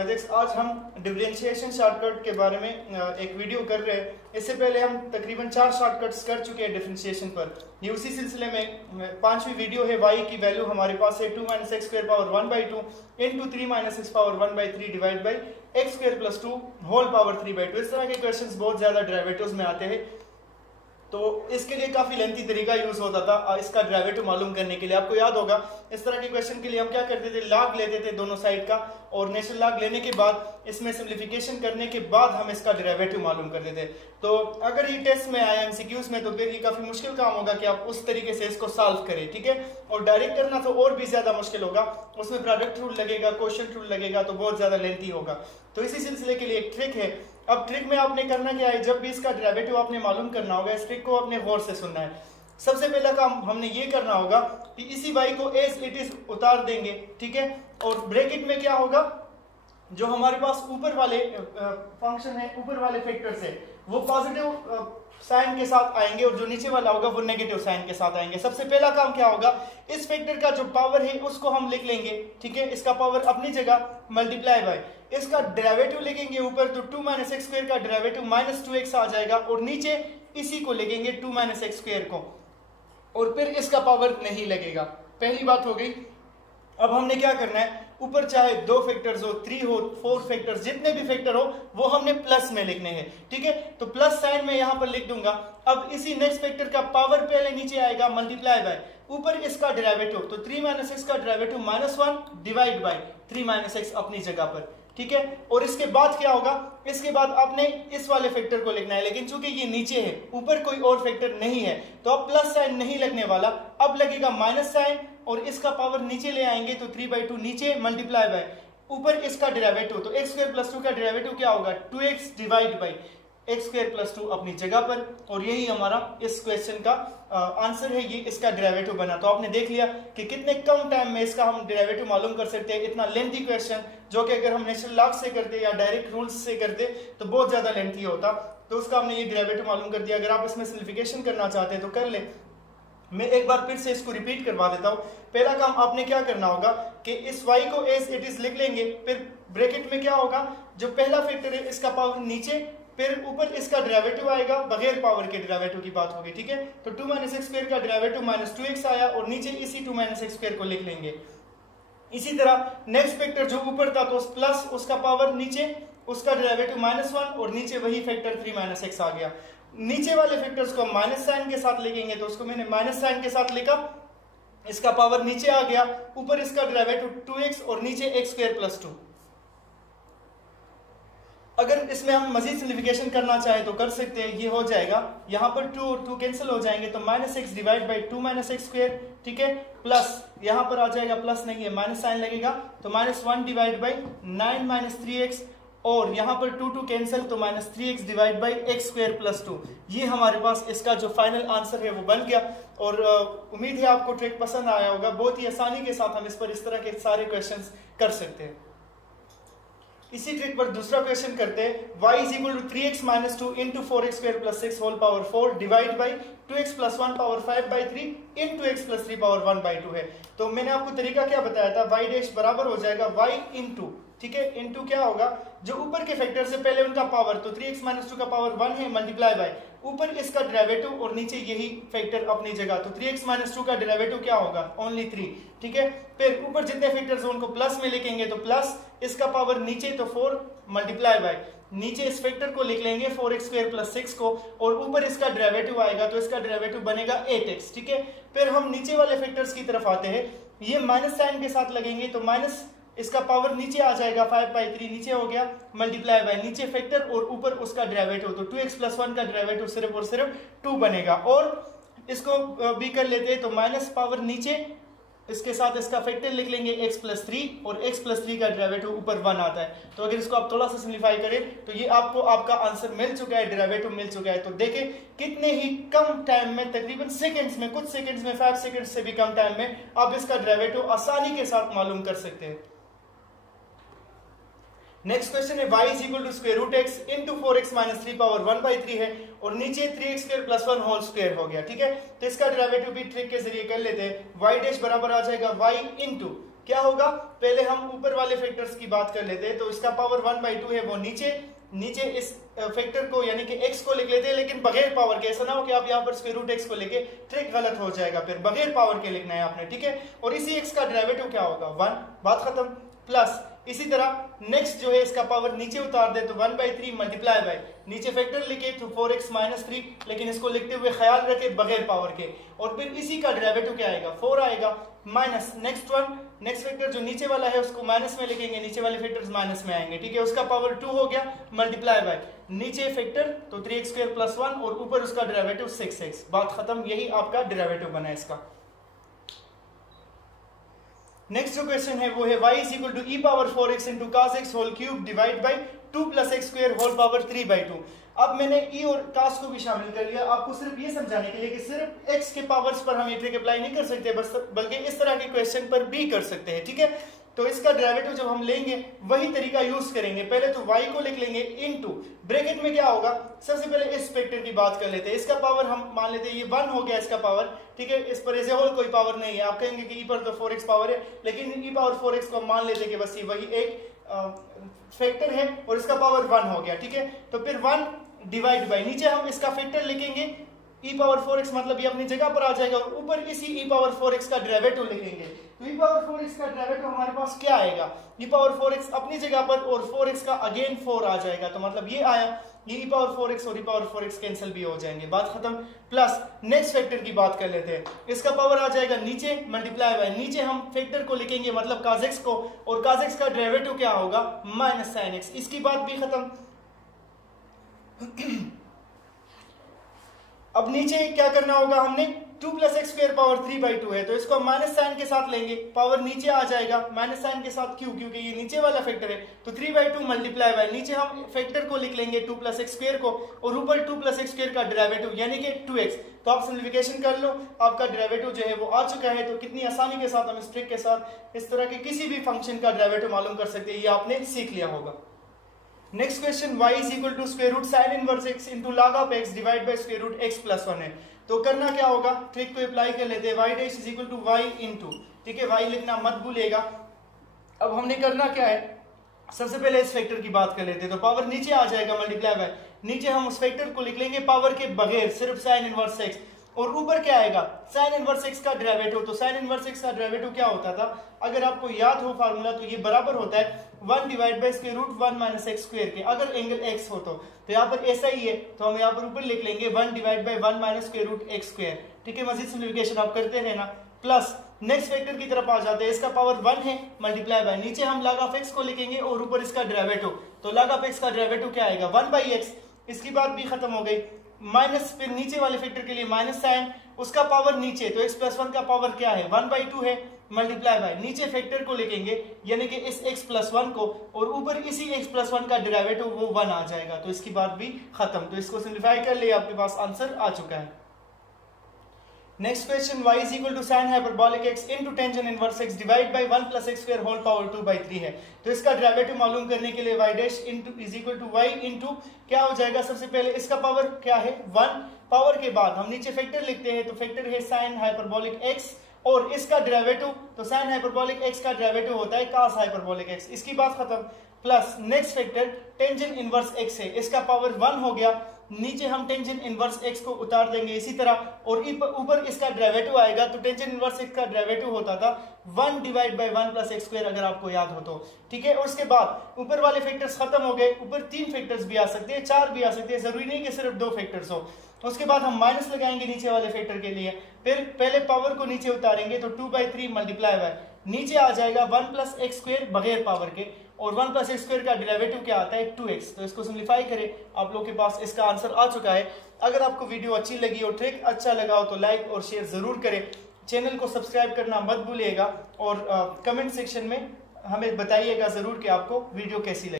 Mathematics. आज हम differentiation shortcut के बारे में एक वीडियो कर रहे हैं। इससे पहले हम तकरीबन 4 शॉर्टकट्स कर चुके हैं डिफरेंशिएशन पर। ये उसी सिलसिले में 5वीं वीडियो है। y की वैल्यू हमारे पास है 2 - x square power 1/2 into 3 - x power 1/3 divide by x square plus 2 whole power 3/2। इस तरह के क्वेश्चंस बहुत ज्यादा डेरिवेटिव्स में आते हैं, तो इसके लिए काफी लेंथी तरीका यूज होता था इसका डेरिवेटिव मालूम करने के लिए। आपको याद होगा इस तरह के क्वेश्चन के लिए हम क्या करते थे, लॉग लेते थे दोनों साइड का, और नेचुरल लॉग लेने के बाद इसमें सिंप्लीफिकेशन करने के बाद हम इसका डेरिवेटिव मालूम करते थे। तो अगर ये टेस्ट में आया एमसीक्यूज में तो फिर ये काफी मुश्किल काम होगा कि आप उस तरीके से इसको सॉल्व करें, ठीक है। और डायरेक्ट करना तो और भी ज्यादा मुश्किल होगा, उसमें प्रोडक्ट रूल लगेगा, क्वोशिएंट रूल लगेगा, तो बहुत ज्यादा लेंथी होगा। तो इसी सिलसिले के लिए एक ट्रिक है। अब ट्रिक में आपने करना क्या है, जब भी इसका डेरिवेटिव आपने मालूम करना होगा, इस ट्रिक को आपने गौर से सुनना है। सबसे पहला काम हमने ये करना होगा कि इसी y को एज इट इज उतार देंगे, ठीक है। और ब्रैकेट में क्या होगा, जो हमारे पास ऊपर वाले फंक्शन है, ऊपर वाले फैक्टर्स है, वो पॉजिटिव साइन के साथ आएंगे और जो नीचे वाला होगा वो नेगेटिव साइन के साथ आएंगे। सबसे पहला काम क्या होगा, इस फैक्टर का जो पावर है उसको हम लिख लेंगे, ठीक है। इसका पावर अपनी जगह मल्टीप्लाई बाय इसका डेरिवेटिव लिखेंगे ऊपर, तो 2 - x स्क्वायर का डेरिवेटिव -2x आ जाएगा, और नीचे इसी को लिखेंगे 2 - x स्क्वायर को, और फिर इसका पावर नहीं लगेगा। पहली बात हो गई। अब हमने क्या करना है, ऊपर चाहे 2 फैक्टर्स हो, 3 हो, 4 फैक्टर्स, जितने भी फैक्टर हो वो हमने प्लस में लिखने हैं, ठीक है। तो प्लस साइन में यहां पर लिख दूंगा। अब इसी नेक्स्ट फैक्टर का पावर पहले नीचे आएगा मल्टीप्लाई बाय ऊपर इसका डेरिवेटिव, तो 3 - x का डेरिवेटिव -1 डिवाइड बाय 3 - x अपनी जगह पर, ठीक है। और इसके बाद क्या होगा, इसके बाद आपने इस वाले फैक्टर को लिखना है, लेकिन चूंकि ये नीचे है, ऊपर कोई और फैक्टर नहीं है, तो अब प्लस साइन नहीं लगने वाला, अब लगेगा माइनस साइन, और इसका पावर नीचे ले आएंगे, तो 3/2 नीचे मल्टीप्लाई बाय ऊपर इसका डेरिवेटिव, तो x स्क्वायर प्लस 2 का डेरिवेटिव क्या होगा, 2x divide by x square plus 2 अपनी जगह पर। और यही हमारा इस क्वेश्चन का आंसर है, ये इसका डेरिवेटिव बना। तो आपने देख लिया कि कितने कम टाइम में इसका हम डेरिवेटिव मालूम कर सकते हैं। इतना लेंथी क्वेश्चन जो कि अगर हम नेचुरल लॉग से करते या डायरेक्ट रूल्स से करते तो बहुत ज्यादा लेंथी होता, तो उसका हमने ये डेरिवेटिव मालूम कर दिया। अगर आप इसमें सिंप्लीफिकेशन करना चाहते हैं तो कर ले। मैं एक बार फिर से इसको रिपीट करवा देता हूं। पहला काम आपने क्या करना होगा कि इस y को एज इट इज लिख लेंगे, फिर ब्रैकेट में क्या होगा, जो पहला फैक्टर है इसका पावर नीचे, फिर ऊपर इसका डेरिवेटिव आएगा, बगैर पावर के डेरिवेटिव की बात होगी, ठीक है। तो 2 - x स्क्वायर का डेरिवेटिव -2x आया, और नीचे इसी 2 - x स्क्वायर को लिख लेंगे। इसी तरह नेक्स्ट फैक्टर जो ऊपर था तो प्लस उसका पावर नीचे, उसका डेरिवेटिव -1, और नीचे वही फैक्टर 3 - x आ गया। नीचे वाले फैक्टर्स को माइनस साइन के साथ लिखेंगे, तो उसको मैंने माइनस साइन के साथ लिखा, इसका पावर नीचे आ गया, ऊपर इसका डेरिवेटिव 2x और नीचे x स्क्वायर प्लस 2। अगर इसमें हम मजीद सिंप्लीफिकेशन करना चाहे तो कर सकते हैं, ये हो जाएगा, यहाँ पर 2 और 2 कैंसिल हो जाएंगे, तो -x divide by 2 - x square, ठीक है, प्लस यहाँ पर आ जाएगा, प्लस नहीं है माइनस साइन लगेगा, तो -1 डिवाइड बाई 9 - 3x, और यहाँ पर 2 कैंसिल, तो -3x divide by x square plus 2। ये हमारे पास इसका जो फाइनल आंसर है वो बन गया। और उम्मीद है आपको ट्रिक पसंद आया होगा। बहुत ही आसानी के साथ हम इस पर इस तरह के सारे क्वेश्चंस कर सकते हैं। इसी ट्रिक पर दूसरा क्वेश्चन करते हैं। y = 3x - 2 into 4x square plus 6 whole power 4 divide by 2x plus 1 power 5/3 into x plus 3 power 1/2 है। तो मैंने आपको तरीका क्या बताया था, y डैश बराबर हो जाएगा y इंटू, ठीक है, इंटू क्या होगा, जो ऊपर के फैक्टर से पहले उनका पावर, तो 3x - 2 का पावर 1 है, मल्टीप्लाई बाय ऊपर इसका डेरिवेटिव और नीचे यही फैक्टर अपनी जगह, तो 3x - 2 का डेरिवेटिव क्या होगा, ओनली 3, ठीक है। फिर ऊपर जितने फैक्टर्स हैं उनको प्लस में लिखेंगे, तो प्लस इसका पावर नीचे, तो 4 मल्टीप्लाई बाय नीचे इस फैक्टर को लिख लेंगे 4x स्क्वायर प्लस 6 को, और ऊपर इसका डेरिवेटिव आएगा, तो इसका डेरिवेटिव बनेगा 8x, ठीक है। फिर हम नीचे वाले फैक्टर्स की तरफ आते हैं, ये माइनस साइन के साथ लगेंगे, तो माइनस इसका पावर नीचे आ जाएगा, 5/3 नीचे हो गया, मल्टीप्लाई बाय नीचे फैक्टर और ऊपर उसका डेरिवेटिव, तो 2x प्लस 1 का डेरिवेटिव सिर्फ और सिर्फ 2 बनेगा। और इसको भी कर लेते हैं, तो माइनस पावर नीचे, इसके साथ इसका फैक्टर लिख लेंगे x प्लस 3, और x प्लस 3 का डेरिवेटिव ऊपर 1 आता है। तो अगर इसको आप थोड़ा सा सिंप्लीफाई करें तो ये आपको आपका आंसर मिल चुका है, डेरिवेटिव मिल चुका है। तो देखें कितने ही कम टाइम में, तकरीबन सेकंड्स में, कुछ सेकंड्स में, 5 सेकंड से भी कम टाइम में आप इसका डेरिवेटिव आसानी के साथ मालूम कर सकते हैं। नेक्स्ट क्वेश्चन है y = square root x into 4x - 3 power 1/3 है, और नीचे 3x square plus 1 whole square हो गया, ठीक है। तो इसका डेरिवेटिव भी ट्रिक के जरिए कर लेते हैं। y डैश बराबर आ जाएगा y इंटू क्या होगा, पहले हम ऊपर वाले फैक्टर्स की बात कर लेते हैं। तो इसका पावर 1/2 है, वो नीचे इस फैक्टर को यानी कि x को लिख लेते हैं, लेकिन बगैर पावर के। ऐसा ना हो कि आप यहाँ पर स्क्वायर रूट x को लेके ट्रिक गलत हो जाएगा, फिर बगैर पावर के लिखना है आपने, ठीक है। और इसी x का डेरिवेटिव क्या होगा 1, बात खत्म। प्लस इसी तरह नेक्स्ट जो है इसका पावर नीचे उतार दे तो 1/3 मल्टीप्लाई बाय नीचे फैक्टर लिखे तो 4x - 3, लेकिन इसको लिखते हुए ख्याल रखे बगैर पावर के। और फिर इसी का डेरिवेटिव क्या आएगा 4 आएगा, माइनस नेक्स्ट फैक्टर जो नीचे वाला है उसको माइनस में लिखेंगे, नीचे वाले फैक्टर्स माइनस में आएंगे, ठीक है। उसका पावर 2 हो गया मल्टीप्लाई बाय नीचे फैक्टर तो 3x² + 1 और ऊपर उसका डेरिवेटिव 6x, बात खत्म। यही आपका डेरिवेटिव बना है इसका। नेक्स्ट जो क्वेश्चन है वो है y = e⁴x × cos x whole cube divide by 2 + x² whole power 3/2। अब मैंने e और cos को भी शामिल कर लिया, आपको सिर्फ ये समझाने के लिए कि सिर्फ x के पावर्स पर हम ये ट्रिक अप्लाई नहीं कर सकते, बल्कि इस तरह के क्वेश्चन पर भी कर सकते हैं, ठीक है। तो इसका डेरिवेटिव जब हम लेंगे वही तरीका यूज करेंगे। पहले तो y को लिख लेंगे इनटू ब्रैकेट में क्या होगा, सबसे पहले इस फैक्टर की बात कर लेते हैं। इसका पावर हम मान लेते हैं ये 1 हो गया इसका पावर, ठीक है। इस पर एज ए होल कोई पावर नहीं है, आप कहेंगे कि e पर तो 4x पावर है, लेकिन e⁴x को हम मान लेते हैं कि बस ये वही एक फैक्टर है और इसका पावर 1 हो गया, ठीक है। तो फिर 1 डिवाइड बाय नीचे हम इसका फैक्टर लिखेंगे e⁴x, मतलब ये अपनी जगह पर आ जाएगा, और ऊपर इसी e⁴x का डेरिवेटिव लिखेंगे। तो e⁴x का डेरिवेटिव हमारे पास क्या आएगा, e⁴x अपनी जगह पर और 4x का अगेन 4 आ जाएगा, तो मतलब ये आया, ये e⁴x और e⁴x कैंसिल भी हो जाएंगे, बात खत्म। प्लस नेक्स्ट फैक्टर की बात कर लेते हैं, इसका पावर आ जाएगा नीचे मल्टीप्लाई बाय नीचे हम फैक्टर को लिखेंगे मतलब cos x को, और cos x का डेरिवेटिव क्या होगा -sin x, इसकी बात भी खत्म। अब नीचे क्या करना होगा हमने, 2 + x² पावर 3/2 है, तो इसको हम माइनस साइन के साथ लेंगे, पावर नीचे आ जाएगा माइनस साइन के साथ, क्यों, क्योंकि ये नीचे वाला फैक्टर है। तो 3/2 मल्टीप्लाई बाय नीचे हम फैक्टर को लिख लेंगे 2 + x² को, और ऊपर 2 + x² का डेरिवेटिव यानी कि 2x। तो आप सिंप्लीफिकेशन कर लो, आपका डेरिवेटिव जो है वो आ चुका है। तो कितनी आसानी के साथ हम इस ट्रिक के साथ इस तरह के किसी भी फंक्शन का डेरिवेटिव मालूम कर सकते हैं, ये आपने सीख लिया होगा। Next question y = √sin inverse x × log of x divide bye √x + 1 है। तो करना क्या होगा, ट्रिक को अप्लाई कर लेते हैं, y' = y × ठीक है, y लिखना मत भूलिएगा। अब हमने करना क्या है, सबसे पहले इस फैक्टर की बात कर लेते हैं। तो पावर नीचे आ जाएगा मल्टीप्लाई बाय नीचे हम उस फैक्टर को लिख लेंगे पावर के बगैर, सिर्फ sin इनवर्स x, और ऊपर क्या आएगा sin इनवर्स x का डेरिवेटिव। तो sin इनवर्स x का डेरिवेटिव क्या होता था, अगर आपको याद हो फार्मूला, तो ये बराबर होता है 1 डिवाइड बाय √1 - x² के, अगर एंगल x हो तो यहाँ पर ऐसा ही है, तो हम यहाँ पर ऊपर लिख लेंगे 1 डिवाइड बाय 1 - √x², ठीक है। मजीद सिंप्लीफिकेशन आप करते रहना। प्लस नेक्स्ट फैक्टर की तरफ आ जाते हैं, इसका पावर 1 है मल्टीप्लाई बाय नीचे हम log of x को लिखेंगे और ऊपर इसका डेरिवेटिव। तो log of x का डेरिवेटिव क्या आएगा 1/x, इसकी बात भी खत्म हो गई। माइनस फिर नीचे वाले फैक्टर के लिए माइनस साइन, उसका पावर नीचे, तो x + 1 का पावर क्या है 1/2 है मल्टीप्लाई बाय नीचे फैक्टर को लिखेंगे यानी कि इस x + 1 को, और ऊपर इसी x + 1 का डेरिवेटिव वो 1 आ जाएगा, तो इसकी बात भी खत्म। तो इसको सिंप्लीफाई कर ले, आपके पास आंसर आ चुका है। Next question y = sin hyperbolic x × tangent inverse x divide by 1 + x² whole power 2/3 है। तो इसका डेरिवेटिव मालूम करने के लिए y' = y × क्या हो जाएगा, सबसे पहले इसका पावर क्या है 1, पावर के बाद हम नीचे फैक्टर लिखते हैं, तो फैक्टर है sin हाइपरबोलिक x, और इसका डेरिवेटिव, तो sin हाइपरबोलिक x का डेरिवेटिव होता है cos हाइपरबोलिक x, इसकी बात खत्म। Plus next factor tangent inverse x है, इसका पावर 1 हो गया, नीचे हम टेंजेंट इनवर्स x को उतार देंगे इसी तरह, और ऊपर इसका डेरिवेटिव आएगा। तो टेंजेंट इनवर्स x का डेरिवेटिव होता था 1 डिवाइड बाय 1 + x², अगर आपको याद हो तो, ठीक है। और उसके बाद ऊपर वाले फैक्टर्स खत्म हो गए, ऊपर 3 फैक्टर्स भी आ सकते हैं, 4 भी आ सकते हैं, जरूरी नहीं कि सिर्फ 2 फैक्टर्स हो। उसके बाद हम माइनस लगाएंगे नीचे वाले फैक्टर के लिए, फिर पहले पावर को नीचे उतारेंगे, तो 2/3 मल्टीप्लाई बाय नीचे आ जाएगा 1 + x² बगैर पावर के, और 1 + x² का डेरिवेटिव क्या आता है 2x। तो इसको सिंप्लीफाई करें, आप लोग के पास इसका आंसर आ चुका है। अगर आपको वीडियो अच्छी लगी और ट्रिक अच्छा लगा हो तो लाइक और शेयर जरूर करें, चैनल को सब्सक्राइब करना मत भूलिएगा, और कमेंट सेक्शन में हमें बताइएगा जरूर कि आपको वीडियो कैसी लगी।